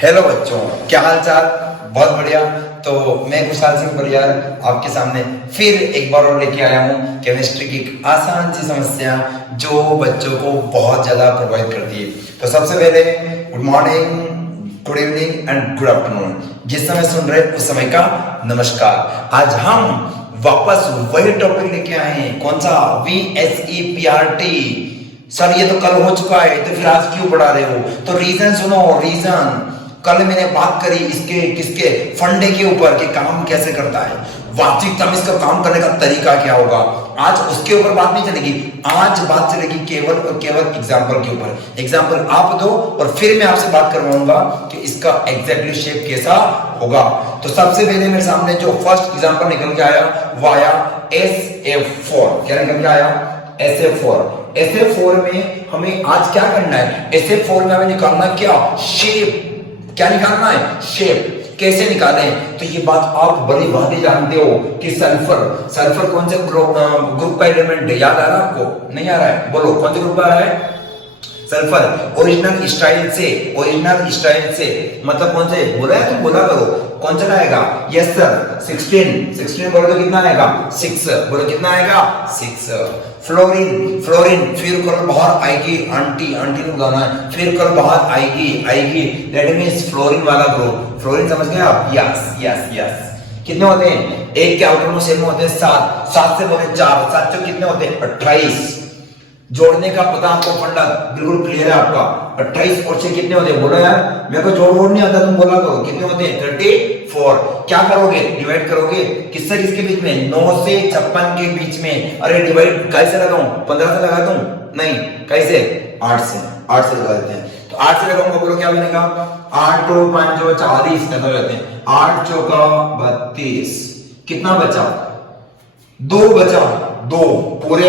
Hello बच्चों, क्या हाल चाल। बहुत बढ़िया। तो मैं कुशाल सिंह परियार आपके सामने फिर एक बार और लेके आया हूँ केमिस्ट्री की एक आसान सी समस्या जो बच्चों को बहुत ज्यादा प्रभावित करती है। तो सबसे पहले good morning, good evening and good afternoon. जिस समय सुन रहे उस समय का नमस्कार। आज हम वापस वही टॉपिक लेके आए हैं। कौन सा? VSEPRT। सर ये तो कल हो चुका है, तो फिर आज क्यों पढ़ा रहे हो? तो रीजन सुनो, रीजन। कल मैंने बात करी इसके किसके फंडे के ऊपर कि काम कैसे करता है, वास्तविकता में इसका काम करने का तरीका क्या होगा। आज उसके ऊपर बात नहीं चलेगी, आज बात चलेगी केवल और केवल एग्जाम्पल के ऊपर। एग्जाम्पल आप दो और फिर मैं आपसे बात करवाऊंगा कि इसका एग्जैक्टली शेप कैसा होगा। तो सबसे पहले मेरे सामने जो फर्स्ट एग्जाम्पल निकल के आया वो आया SF4। क्या निकल के आया? SF4। SF4 में हमें आज क्या करना है? SF4 में हमें निकालना क्या? शेप। क्या निकालना है? शेप। कैसे निकालें? तो ये बात आप बड़ी भांति जानते हो कि सल्फर कौन से ग्रुप का एलिमेंट है? याद आ रहा है आपको? नहीं आ रहा है? बोलो कौन से ग्रुप का है? सल्फर। ओरिजिनल स्टाइल से मतलब कौन से? बोला है तुम, बोला करो कौन सा आएगा? यस सर, 16 बोलो तो कितना आएगा? 6। बोलो कितना आएगा? 6। फ्लोरीन फिर कल बाहर आएगी, आंटी ने बुलाना है। फिर कल बाहर आएगी दैट मींस फ्लोरीन वाला ग्रुप। फ्लोरीन समझ गए आप? यस। कितने होते हैं? एक के आउटर में सेल में होते हैं 7 से बोले 4, 7 से कितने होते हैं? 28। जोड़ने का पता आपको फंडा बिल्कुल क्लियर है आपका। 28 और 6 कितने होते हैं? बोलो यार, मेरे को जोड़ वोड़ नहीं आता, तुम बोला करो कितने होते हैं? 34। क्या करोगे? डिवाइड करोगे किससे किसके बीच में? 9 से 56 के बीच में। अरे डिवाइड कैसे लगाऊं? 15 से लगा दूं? नहीं, कैसे? 8 से लगा देते हैं। तो 8 से लगाऊंगा, बोलो क्या बनेगा? 8 और 5 और 40 कहते हैं। 8 चौका 32। कितना बचा? 2 बचा। 2 पूरे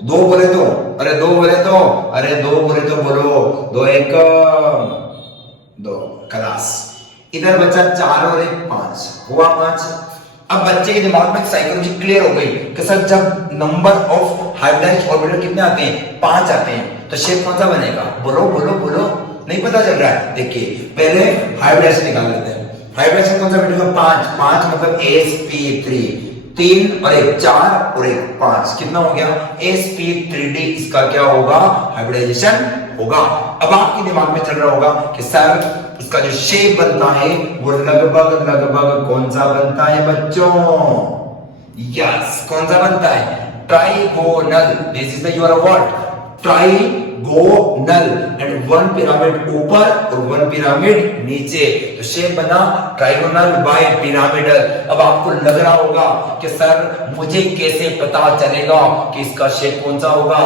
2 बोले तो, अरे 2 बोले तो, बोलो 2 1 2 क्लास। इधर बचा 4 और 1 5, हुआ 5। अब बच्चे के दिमाग में साइकोलॉजी क्लियर हो गई कि सर जब नंबर ऑफ हाइब्रिडाइज्ड ऑर्बिटल कितने आते हैं? 5 आते हैं, तो शेप कौन सा बनेगा? बोलो नहीं पता चल रहा है? देखिए पहले हाइब्रिडाइजेशन निकाल लेते हैं। हाइब्रिडाइजेशन कौन सा बेटा? 5 मतलब sp3। 3 और 1 4 और 1 5, कितना हो गया? sp3d। इसका क्या होगा? हाइब्रिडाइजेशन होगा। अब आपके दिमाग में चल रहा होगा कि सर उसका जो शेप बनता है वो लगभग कौन सा बनता है बच्चों? यस, कौन सा बनता है? Trigonal. This is the your word, trigonal. And 1 pyramid ऊपर और 1 पिरामिड नीचे, तो शेप बना ट्राइगोनल बाय पिरामिडल। अब आपको लग रहा होगा कि सर मुझे कैसे पता चलेगा कि इसका शेप कौन सा होगा?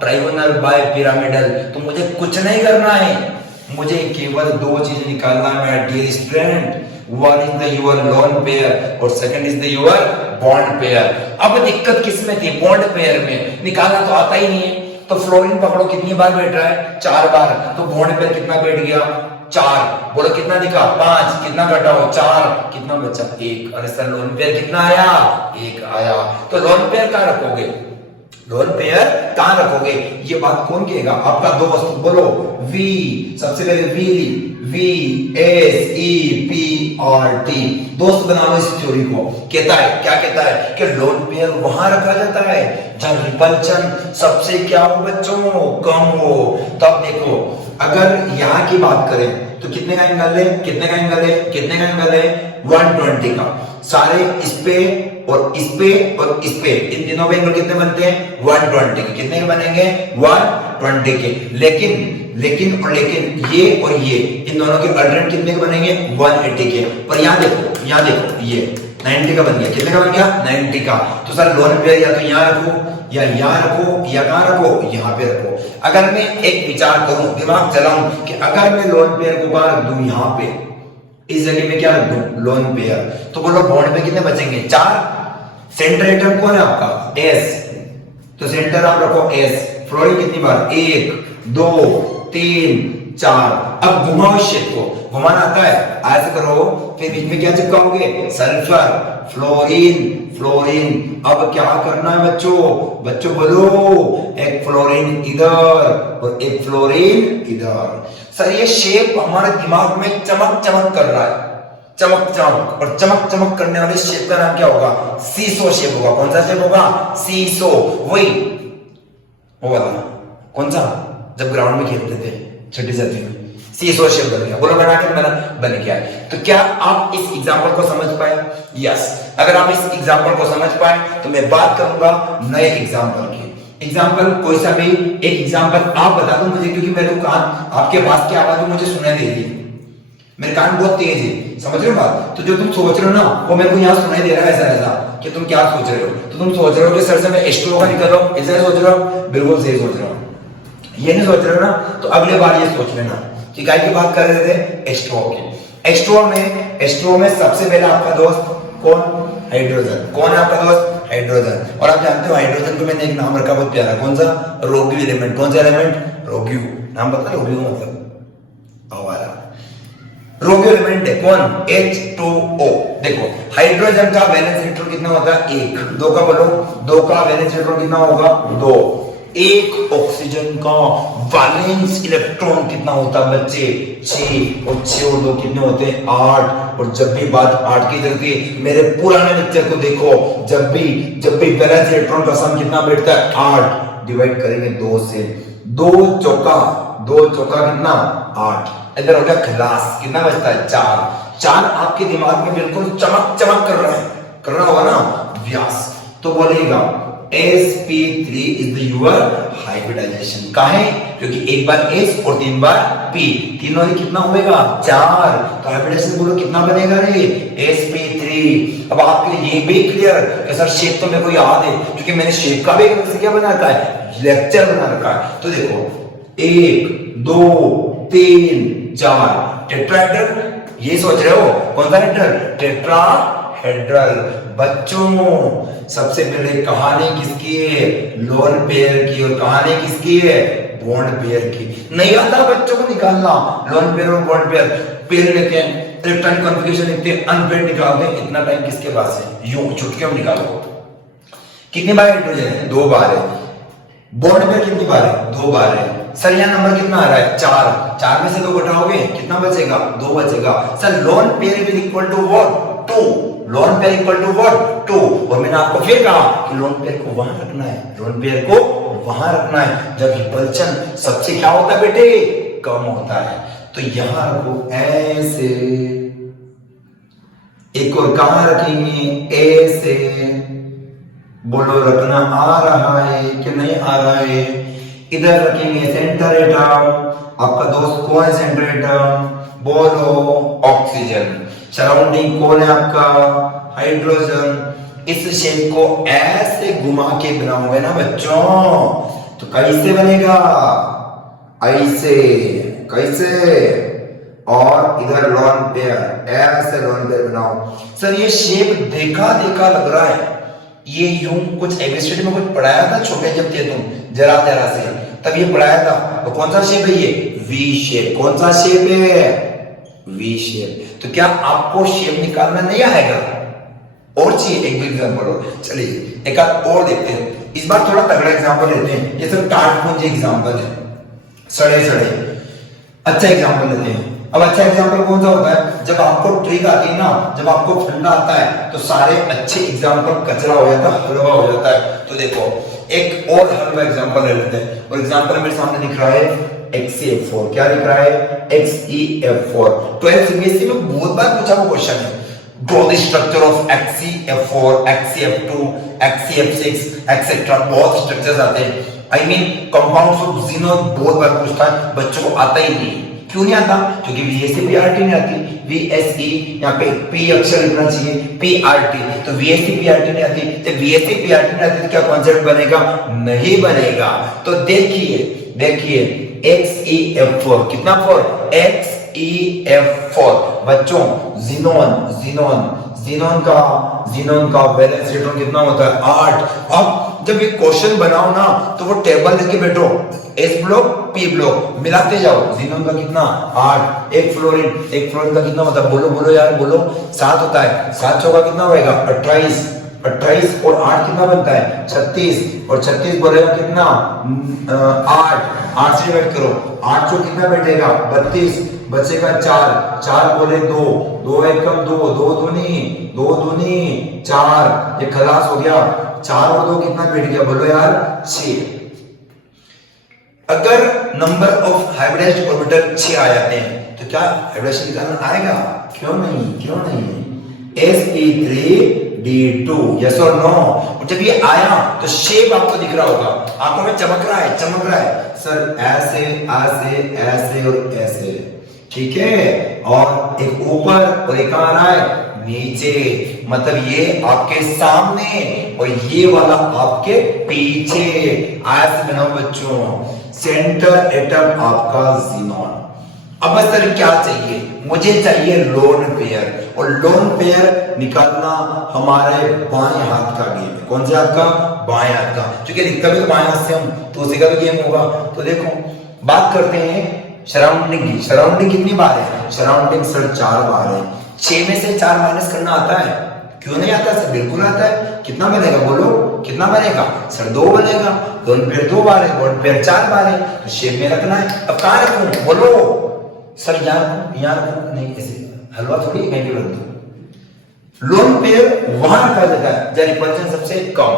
Trigonal bipyramidal. तो मुझे कुछ नहीं करना है, मुझे केवल 2 चीज निकालना है my dear student. One is the your lone pair और second is the your bond pair. अब दिक्कत किस में थी? बॉन्ड पेयर में। निकालना तो आता ही नहीं है। तो फ्लोरीन पकड़ो, कितनी बार बैठ रहा है? 4 बार। तो बॉन्ड पेयर कितना बैठ गया? 4। बोलो कितना दिखा? 5। कितना घटाओ? 4। कितना बचा? 1। अरे सर लोन पेयर कितना आया? 1 आया। तो लोन पेयर कहां रखोगे? लोन पेयर कहां रखोगे? ये बात कौन कहेगा? आपका दोस्त। बोलो V। सबसे पहले VSEPRT। दोस्त बना लो इस थ्योरी को। कहता है, क्या कहता है? कि लोन पेयर वहां रखा जाता है जब रिपल्शन सबसे क्या हो बच्चों? कम हो। तब देखो, अगर यहां की बात करें तो कितने का एंगल है? कितने का एंगल है? 120 का। सारे इस पे और इस पे इन तीनों पे एंगल कितने बनते हैं? 120 के। कितने के बनेंगे? 120 के। लेकिन ये और ये इन दोनों के अल्टरनेट कितने के बनेंगे? 180 के। पर यहाँ देखो ये 90 का बन गया। कितने का बन गया? 90 का। तो सर लोन पेयर या तो यहाँ रखो या यहाँ रखो या कहाँ रखो? यहाँ पे रखो। अगर मैं एक विचार करूं, दिमाग चलाऊं कि अगर मैं लोन पेयर को कहाँ रख दूं? यहाँ पे, इस जगह में क्या रख दूं? Lone pair. तो बोलो बॉन्ड पे कितने बचेंगे? 4। सेंटर एटम कौन है आपका? S। तो सेंटर आप रखो S। फ्लोरीन कितनी बार? 1 2 3 4। अब घुमाओ शेप को, घुमाना आता है, ऐसे करो, फिर बीच में क्या चिपकाओगे, सल्फर, फ्लोरीन, फ्लोरीन। अब क्या करना है बच्चों, बच्चों बोलो, एक फ्लोरीन इधर और एक फ्लोरीन इधर। सर ये शेप हमारे दिमाग में चमक चमक कर रहा है, चमक चमक, और चमक चमक करने वाले शेप का नाम क्या होगा, सीसो शेप होगा। कौन सा शेप होगा, सीसो। वही वो वाला, कौन सा, जब ग्राउंड में खेलते थे छठी सर्दी में, सीसो शेप बन गया। बोलो बना के बन गया। तो क्या आप इस एग्जांपल को समझ पाए? यस। अगर आप इस एग्जांपल को समझ पाए तो मैं बात करूंगा नए एग्जांपल की। एग्जांपल कोई सा भी एक एग्जांपल आप बता दो मुझे, क्योंकि मेरे कान, आपके पास की आवाज मुझे सुनाई दे रही है, मेरे कान बहुत तेज है, समझ रहे हो बात? तो जो तुम सोच रहे हो ना वो मेरे को यहाँ सुनाई दे रहा है, ऐसा ऐसा कि तुम क्या सोच रहे हो। तो तुम सोच रहे हो कि सर से मैं H2O का निकल रहा हूँ, ऐसा सोच रहे हो? बिल्कुल सही सोच रहे हो। ये नहीं सोच रहे हो ना, तो अगले बार ये सोच लेना कि काय की बात कर रहे थे, H2O की। H2O में सबसे पहले आपका दोस्त कौन, हाइड्रोजन। कौन है आपका दोस्त, हाइड्रोजन। और आप जानते हो हाइड्रोजन को मैंने एक नाम रखा बहुत प्यारा, कौन सा, रोग्यू एलिमेंट। कौन सा एलिमेंट, रोग्यू। नाम पता है रोग्यू मतलब रोग्यू एलिमेंट है कौन, H2O। देखो हाइड्रोजन का वैलेंस इलेक्ट्रॉन कितना होता है, 1। 2 का बोलो, 2 का वैलेंस इलेक्ट्रॉन कितना होगा, 2। एक ऑक्सीजन का वैलेंस इलेक्ट्रॉन कितना होता है बच्चे, 6। और 6 और 2 कितने होते हैं, 8। और जब भी बात 8 की चलती है, मेरे पुराने लेक्चर को देखो, जब भी वैलेंस इलेक्ट्रॉन का सम कितना बैठता है, 8। डिवाइड करेंगे 2 से, 2 चौका कितना, 8। इधर हो गया खलास, कितना बचता है, 4। आपके दिमाग में बिल्कुल चमक कर रहा होगा ना, व्यास। तो बोलेगा sp3 is the your hybridisation. काहे, क्योंकि एक बार S और 3 बार P, तीनों ही कितना होगा, 4। तो हाइब्रिडाइजेशन बोलो कितना बनेगा रे, sp3। अब आपके लिए ये भी क्लियर कि सर शेप तो मेरे को याद है, क्योंकि मैंने शेप का भी क्या बना रखा है, लेक्चर बना रखा है। तो देखो 1 2 3 4 टेट्राहेड्रल। ये सोच रहे हो कौन सा हेड्रल, टेट्राहेड्रल। बच्चों सबसे पहले कहानी किसकी है, लोन पेयर की, और कहानी किसकी है, बॉन्ड पेयर की। नहीं आता बच्चों को निकालना लोन पेयर और बॉन्ड पेयर लेते हैं, इलेक्ट्रॉनिक कॉन्फ़िगरेशन लिखते हैं, अनपेयर्ड निकालते हैं। इतना टाइम किसके पास है, यूं चुटकी में निकालो। कितनी बार हाइड्रोजन है, 2 बार है। बॉन्ड पेयर कितनी बार है, 2 बार है। सर यहाँ नंबर कितना आ रहा है, 4 में से 2 घटाओगे कितना बचेगा, 2 बचेगा। Sir lone pair will equal to what, 2। Lone pair equal to what, 2। और मैंने आपको फिर कहा कि लोन पेयर को वहां रखना है, लोन पेयर को वहां रखना है जब रिपल्शन सबसे क्या होता है बेटे, कम होता है। तो यहां रखो ऐसे, एक और कहां रखेंगे, ऐसे। बोलो रखना आ रहा है कि नहीं आ रहा है। इधर रखेंगे सेंटर एटम। आपका दोस्त कौन है सेंटर एटम, बोलो ऑक्सीजन। सराउंडिंग कौन है आपका, हाइड्रोजन। इस शेप को ऐसे घुमा के बनाओगे ना बच्चों, तो कैसे बनेगा, ऐसे, कैसे। और इधर लोन पेयर, ऐसे लोन पेयर बनाओ। सर ये शेप देखा लग रहा है, ये यूं कुछ एबीसीडी में कुछ पढ़ाया था छोटे जब थे तुम, जरा से, तब ये पढ़ाया था। तो कौन सा शेप है ये, वी शेप। कौन सा शेप है, वी शेप। तो क्या आपको शेप निकालना नहीं आएगा, और चाहिए एक एग्जांपल और। चलिए एक और देखते हैं, इस बार थोड़ा तगड़ा एग्जांपल लेते हैं। ये सब टाट पुंज एग्जांपल है, सड़े अच्छा एग्जांपल लेते हैं। अब अच्छा एग्जांपल कौन सा होता है, जब आपको ट्रिक आती है ना, जब आपको फंडा आता है, तो सारे अच्छे एग्जांपल कचरा हो जाता है, हलवा हो जाता है। तो देखो एक और हलवा एग्जांपल ले लेते हैं। और एग्जांपल मेरे सामने दिख रहा है XeF4। क्या दिख रहा है, XeF4। 12th सीबीएसई में बहुत बार पूछा वो क्वेश्चन है, draw the structure of XeF4, XeF2, XeF6 etcetera. बहुत स्ट्रक्चर्स आते हैं, आई मीन कंपाउंड्स ऑफ ज़ीनोन बहुत बार पूछता है, बच्चों को आता ही नहीं। क्यों नहीं आता, क्योंकि VSE PRT नहीं आती। VSE यहाँ पे P अक्षर लिखना चाहिए, PRT। तो VSE PRT नहीं आती, तो VSE PRT नहीं आती तो क्या कॉन्सेप्ट बनेगा, नहीं बनेगा। तो देखिए XeF4 कितना 4, XeF4। बच्चों ज़ीनोन जीनोन का वैलेंस इलेक्ट्रॉन कितना होता है 8। अब जब ये क्वेश्चन बनाओ ना तो वो टेबल लेके बैठो, एस ब्लॉक पी ब्लॉक मिलाते जाओ। जीनोन का कितना 8, एक फ्लोरीन का कितना होता है, बोलो बोलो यार बोलो, 7 होता है। 7 चौका कितना होएगा 28 और 8 कितना बनता है 36 और 36 बोलेगा कितना 8 से डिवाइड करो, 8 चौक कितना बैठेगा 32, बचेगा 4 बोले 2 एक कम 2 दूनी 4, ये खलास हो गया। 4 और 2 कितना बैठ गया बोलो यार 6। अगर नंबर ऑफ हाइब्रिडाइज्ड ऑर्बिटल 6 आ जाते हैं तो क्या हाइब्रिडेशन निकालना आएगा? क्यों नहीं? sp3d2 यस और नो। जब ये आया तो शेप आपको दिख रहा होगा, आंखों में चमक रहा है सर, ऐसे और ऐसे, ठीक है। और एक ऊपर और एक आ रहा है नीचे, मतलब ये आपके सामने और ये वाला आपके पीछे। ऐसे बनाओ बच्चों, सेंटर एटम आपका जीनोन। अब सर क्या चाहिए? मुझे चाहिए लोन पेयर, और लोन पेयर निकालना हमारे बाएं हाथ का गेम है। कौन से हाथ का? बाएं हाथ का, क्योंकि लिखता भी तो बाएं हाथ से हम, तो उसी का भी गेम होगा। तो देखो बात करते हैं सराउंडिंग की। सराउंडिंग कितनी बार है? सराउंडिंग सर 4 बार है। 6 में से 4 माइनस करना आता है? क्यों नहीं आता सर? बिल्कुल आता है। कितना बनेगा बोलो, कितना बनेगा सर? 2 बनेगा। लोन पेयर 2 बार है, लोन पेयर 4 बार है, तो शेप में रखना है। अब कहां रखूं बोलो सर? यहाँ नहीं, ऐसे हलवा थोड़ी कहीं भी रख दो। लोन पेयर वहां रखा जाता है जब रिपल्शन सबसे कम,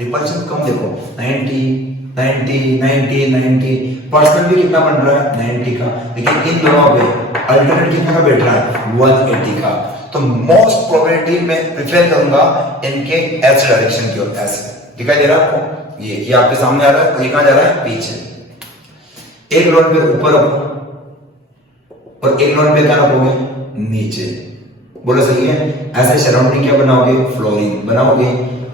रिपल्शन कम। देखो 90 पर्सन भी कितना बन रहा है 90 का, लेकिन इन दोनों पे अल्टरनेट कितना का बैठ रहा है 180 का। तो मोस्ट प्रोबेबिलिटी में प्रेफर करूंगा इनके एच डायरेक्शन की ओर। ऐसे दिखाई दे रहा है आपको? ये आपके सामने आ रहा है, ये कहां जा रहा है पीछे। एक लोन पेयर ऊपर और एक लोन पेयर कहां रखोगे नीचे, बोलो सही है। ऐसे सराउंडिंग क्या बनाओगे? फ्लोरीन बनाओगे,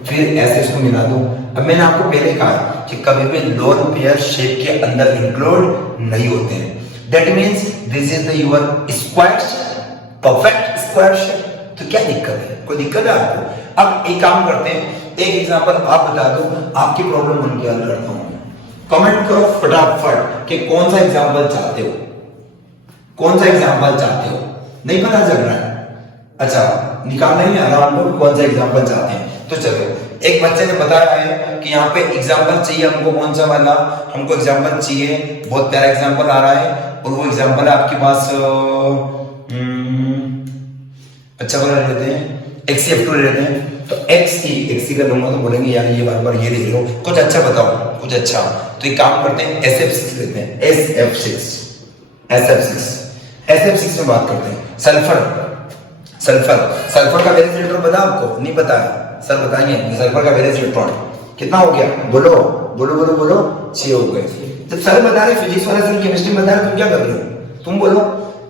फिर ऐसे इसको मिला दो। अब मैंने आपको पहले कहा कि कभी भी लोन पेयर शेप के अंदर इंक्लूड नहीं होते हैं। That means this is the your square, perfect square shape. तो क्या दिक्कत है? कोई दिक्कत है आपको? अब एक काम करते हैं, एक एग्जांपल आप बता दो, आपकी प्रॉब्लम बन के हल करता हूं। कमेंट करो फटाफट कि कौन सा एग्जांपल चाहते हो, कौन सा एग्जांपल चाहते हो। नहीं पता चल रहा है? अच्छा निकालना ही आ रहा हमको कौन सा एग्जांपल चाहते हैं। तो चलो, एक बच्चे ने बताया है कि यहाँ पे एग्जांपल चाहिए हमको। कौन सा वाला? हमको एग्जांपल चाहिए, बहुत प्यारा एग्जांपल आ रहा है, और वो एग्जांपल आपके पास अच्छा वाला लेते हैं, XF2 लेते हैं। तो XC का लूंगा तो बोलेंगे यार ये बार बार ये ले लो, कुछ अच्छा बताओ, कुछ अच्छा। तो एक काम करते हैं SF6 लेते हैं, SF6 में बात करते हैं। सल्फर का वैलेंस इलेक्ट्रॉन पता आपको? नहीं पता है? सर बताएंगे सल्फर का वैलेंस इलेक्ट्रॉन कितना हो गया? बोलो 6 हो गए। जब सर बता रहे, फिजिक्स वाला सर केमिस्ट्री बता रहे, तुम क्या कर रहे हो? तुम बोलो।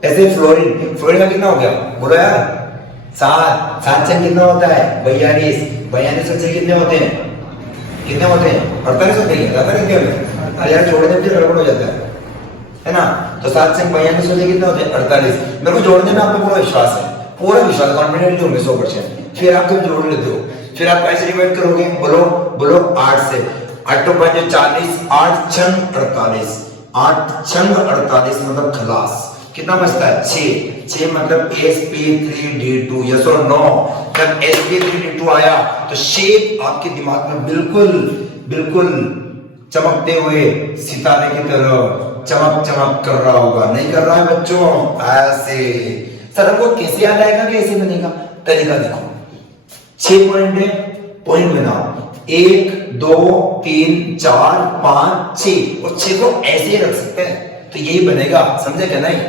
ऐसे फ्लोरीन का कितना हो गया बोलो यार? 7 से कितना होता है 42 से कितने होते हैं 48 होते हैं। अरे यार छोड़ दे, फिर गड़बड़ हो जाता है ना। तो 7 से 42 होते कितने होते हैं 48। मेरे को जोड़ने में आपको पूरा विश्वास है, पूरा विश्वास, कॉन्फिडेंट होंगे 100%। फिर आप जब जोड़ लेते हो, फिर आप कैसे डिवाइड करोगे? बोलो 8 से। 8 5 40, 8 छंग 48, 8 छंग 48 मतलब खलास। कितना बचता है 6 मतलब sp3d2 यस और नो। जब sp3d2 आया तो शेप आपके दिमाग में बिल्कुल चमकते हुए सितारे की तरह चमक कर रहा होगा। नहीं कर रहा है बच्चों? ऐसे सर हमको कैसे याद आएगा कि ऐसे बनेगा? तरीका देखो, 6 पॉइंट है, पॉइंट बनाओ 1 2 3 4 5 6 और 6 को ऐसे रख सकते हैं, तो यही बनेगा। समझे क्या? नहीं।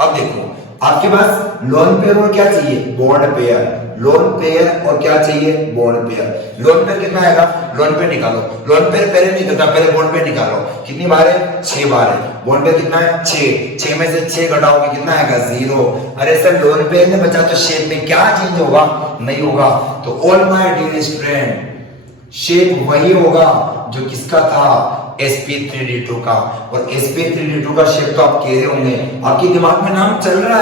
अब देखो आपके पास लोन पेयर और क्या चाहिए? Bond pair. लोन पेयर और क्या चाहिए? Bond pair. लोन पेयर कितना आएगा? लोन पेयर निकालो। लोन पेयर पहले नहीं करता, पहले बॉन्ड पेयर निकालो। कितनी बार है? 6 बार है। बॉन्ड पेयर कितना है? 6 में से 6 घटाओगे कितना आएगा? 0। अरे सर लोन पेयर ने बचा तो शेप में क्या चेंज होगा? नहीं होगा। तो all my dear student, shape वही होगा जो किसका था? sp3d2 का। और sp3d2 का शेप तो आप कह रहे होंगे, आपके दिमाग में नाम चल रहा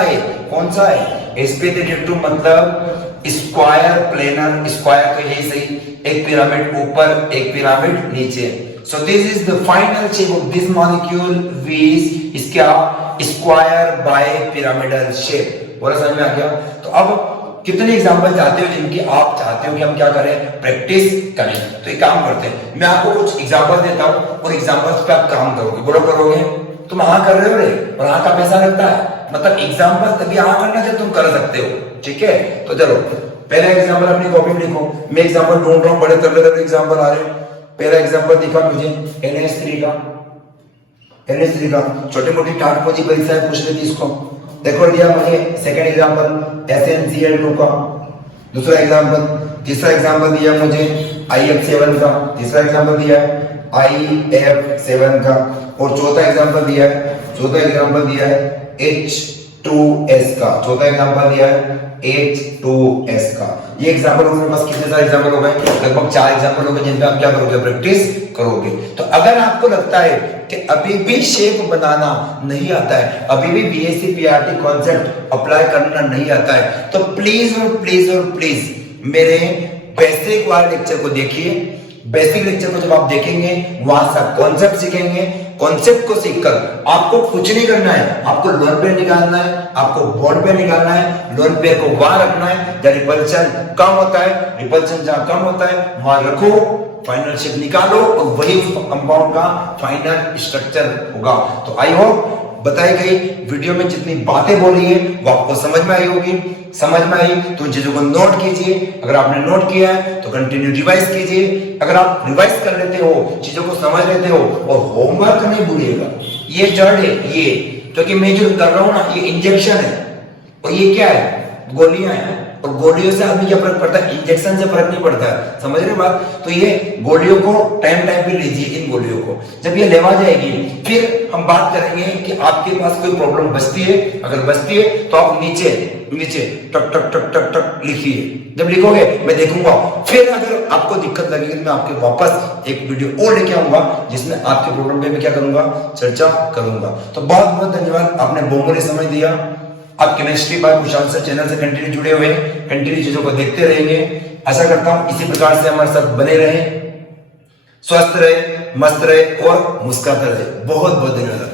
है। कौन सा है? sp32 मतलब स्क्वायर प्लेनर, स्क्वायर तो यही सही, एक पिरामिड ऊपर एक पिरामिड नीचे। So this is the final shape of this molecule which इसका स्क्वायर बाय पिरामिडल शेप। पूरा समझ में आ गया? तो अब कितने एग्जांपल चाहते हो जिनकी आप चाहते हो कि हम क्या करें, प्रैक्टिस करें? तो एक काम करते हैं, मैं आपको कुछ एग्जांपल देता हूं और एग्जांपल्स पे आप काम करोगे। बोलो करोगे? तुम हाँ कर रहे हो रे, और हाँ का पैसा लगता है, मतलब एग्जांपल तभी हाँ करना चाहिए, तुम कर सकते हो। ठीक है, तो चलो पहला एग्जांपल अपनी कॉपी में लिखो। मैं एग्जांपल ढूंढ रहा हूं, बड़े तगड़े एग्जांपल आ रहे हैं। पहला एग्जांपल दिखा मुझे NH3 का, NH3 का छोटी मोटी टाट मोटी परीक्षाएं पूछ लेती इसको। देखो दिया मुझे सेकंड एग्जांपल SnCl2 का, दूसरा एग्जांपल, तीसरा एग्जांपल दिया मुझे IF7 का, तीसरा एग्जांपल दिया है IF7 का, और चौथा एग्जांपल दिया है H2S का, चौथा एग्जांपल दिया है H2S का। ये एग्जांपल मेरे पास कितने सारे एग्जांपल हो गए? लगभग 4 एग्जांपल हो गए जिन पे आप क्या करोगे, प्रैक्टिस करोगे। तो अगर आपको लगता है कि अभी भी शेप बनाना नहीं आता है, अभी भी BSc PRT कॉन्सेप्ट अप्लाई करना नहीं आता है, तो प्लीज और प्लीज और प्लीज मेरे बेसिक वाले लेक्चर को देखिए। बेसिक लेक्चर को जब आप देखेंगे वहां से कॉन्सेप्ट सीखेंगे। कॉन्सेप्ट को सीखकर आपको कुछ नहीं करना है, आपको लोन पेयर निकालना है, आपको बॉन्ड पेयर निकालना है। लोन पेयर को वहां रखना है जहां रिपल्शन कम होता है, रिपल्शन जहां कम होता है वहां रखो, फाइनल शेप निकालो और वही कंपाउंड का फाइनल स्ट्रक्चर होगा। तो आई होप बताई गई वीडियो में जितनी बातें बोली है वो आपको समझ में आई होगी। समझ में आई तो चीजों को नोट कीजिए। अगर आपने नोट किया है तो कंटिन्यू रिवाइज कीजिए। अगर आप रिवाइज कर लेते हो, चीजों को समझ लेते हो और होमवर्क नहीं भूलिएगा। ये जड़ है, ये क्योंकि मैं जो कर रहा हूं ना, ये इंजेक्शन है और ये क्या है, गोलियां हैं। और गोलियों से आदमी क्या फर्क पड़ता है, इंजेक्शन से फर्क नहीं पड़ता है। समझ रहे बात? तो ये गोलियों को टाइम टाइम पे लीजिए। इन गोलियों को जब ये लेवा जाएगी फिर हम बात करेंगे कि आपके पास कोई प्रॉब्लम बचती है। अगर बचती है तो आप नीचे नीचे टक टक टक टक टक लिखिए। जब लिखोगे मैं देखूंगा। फिर अगर आपको दिक्कत लगेगी तो मैं आपके वापस एक वीडियो और लेके आऊंगा जिसमें आपके प्रॉब्लम पे मैं क्या करूंगा, चर्चा करूंगा। तो बहुत बहुत धन्यवाद, आपने बहुमूल्य समय दिया। आप chemistry by Kushal sir channel से कंटिन्यू जुड़े हुए हैं, कंटिन्यू चीजों को देखते रहेंगे। आशा करता हूं इसी प्रकार से हमारे साथ बने रहें, स्वस्थ रहे, मस्त रहे और मुस्कुराते रहे। बहुत बहुत धन्यवाद।